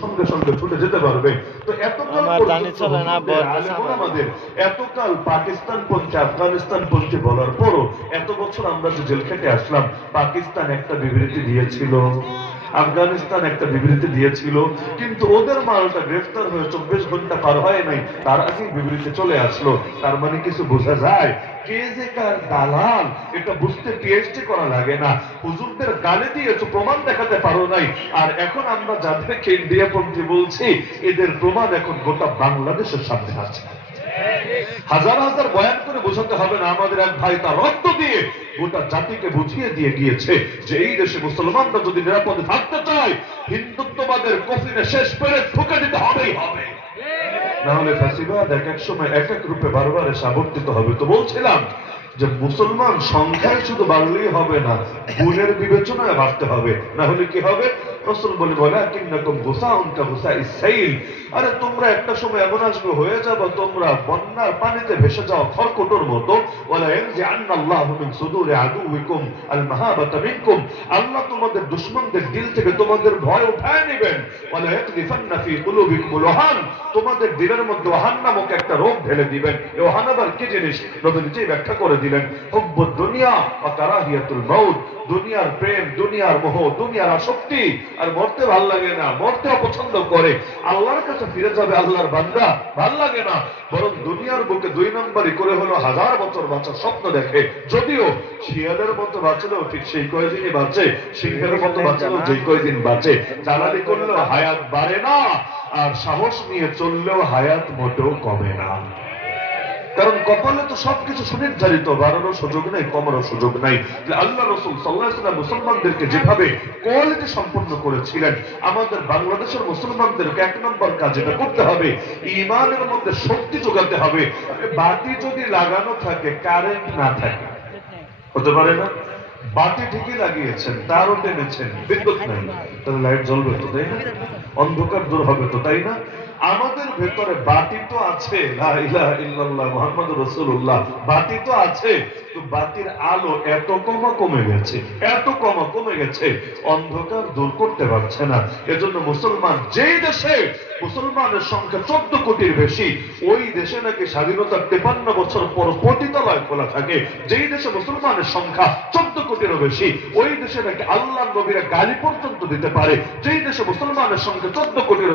সঙ্গে সঙ্গে ছুটে যেতে পারবে। তো এতকাল আমাদের এতকাল আফগানিস্তান পন্থী বলার পরও এত বছর আমরা যে জেল খেটে আসলাম পাকিস্তান একটা বিবৃতি দিয়েছিল। আফগানিস্তান একটা বিবৃতি দিয়েছিল, কিন্তু ওদের মালটা গ্রেফতার হয়ে চব্বিশ ঘণ্টা পার হয় নাই, তার আগেই বিবৃতি চলে আসলো। তার মানে কিছু বোঝা যায়, কে যে কার দালাল, এটা বুঝতে পিএইচডি করা লাগে না। হুজুরদের গালে দিয়েছ প্রমাণ দেখাতে পারো নাই। আর এখন আমরা যাদেরকে বলছি, এদের প্রমাণ এখন গোটা বাংলাদেশের সামনে আছে হাজার হাজার বয়ান করে বোঝাতে হবে না আমাদের এক ভাই তার রক্ত দিয়ে গোটা জাতিকে বুঝিয়ে দিয়ে গিয়েছে যে এই দেশে মুসলমানরা যদি নিরাপদে থাকতে চায় হিন্দুত্ববাদের কফিনে শেষ পেরে ঠুকে দিতে হবেই হবে। না হলে ফ্যাসিবাদ এক এক সময় এক এক রূপে বারবার এসে আবর্তিত হবে। তো বলছিলাম যে মুসলমান সংখ্যায় শুধু বাড়লেই হবে না, গুণের বিবেচনায় বাড়তে হবে। না হলে কি হবে? রসুল বলে বলে কিন্নাকুম ঘুষা উনকা ঘুষা ইসাইল আরে তোমরা একটা সময় এমন আসবে, হয়ে যাবে তোমরা বন্যার পানিতে ভেসে যাওয়া খড়কুটোর মতো। ওয়ালা ইয়ানজি আন্নাল্লাহু মিন সুদুরি আদুউকুম আল মাহাবাতা মিনকুম। আল্লাহ তোমাদের দুশমনদের দিল থেকে তোমাদের ভয় উঠায় নেবেন। ওয়ালা ইয়াকদিফান্না ফি কুলুবিকুম ওয়াহান তোমাদের দিলের মধ্যে ওয়াহান নামক একটা রোগ ঢেলে দিবেন। এই ওয়াহান আবার কি জিনিস? নবী নিজেই ব্যাখ্যা করে দিলেন হুব্বুদ দুনিয়া ওয়া কারাহিয়াতুল মাউত দুনিয়ার প্রেম দুনিয়ার মোহ দুনিয়ার আসক্তি আর মরতে ভালো লাগে না মরতে অপছন্দ করে। আল্লাহর কাছে ফিরে যাবে আল্লাহর বান্দা ভালো লাগে না। বরং দুনিয়ার বুকে দুই নম্বরই করে হলো হাজার বছর বাঁচার স্বপ্ন দেখে। যদিও শিয়ালের মতো বাঁচলেও ঠিক সেই কয়দিনই বাঁচে সিংহের মতো বাঁচলেও যে কয়দিন বাঁচে। জ্বালানি করলেও হায়াত বাড়ে না আর সাহস নিয়ে চললেও হায়াত মোটেও কমে না। কারণ কপালে তো সবকিছু সুনির্ধারিত বাড়ানোর সুযোগ নেই কমানোর সুযোগ নাই। আল্লাহ রসুল সাল্লাহ মুসলমানদেরকে যেভাবে কোয়ালিটি সম্পন্ন করেছিলেন, আমাদের বাংলাদেশের মুসলমানদেরকে এক নম্বর কাজ এটা করতে হবে, ইমানের মধ্যে শক্তি যোগাতে হবে। বাতি যদি লাগানো থাকে, কারেন্ট না থাকে, হতে পারে না? বাতি ঠিকই লাগিয়েছেন, তারও টেনেছেন, বিদ্যুৎ নাই। তাহলে লাইট জ্বলবে তো, তাই না? অন্ধকার দূর হবে তো, তাই না? ভেতরে বাতি তো আছে। মুহাম্মাদুর রাসূলুল্লাহ। বাতি তো আছে, তো বাতির আলো এত কমা কমে গেছে, এত কমা কমে গেছে, অন্ধকার দূর করতে পারছে না। এজন্য মুসলমান যেই দেশে মুসলমানের সংখ্যা চোদ্দ কোটির বেশি, ওই দেশে নাকি স্বাধীনতার তেপান্ন বছর পর পতিতালয় খোলা থাকে। যেই দেশে মুসলমানের সংখ্যা চোদ্দ কোটিরও বেশি, ওই দেশে নাকি আল্লাহ নবীরা গালি পর্যন্ত দিতে পারে। যেই দেশে মুসলমানের সংখ্যা চোদ্দ কোটিরও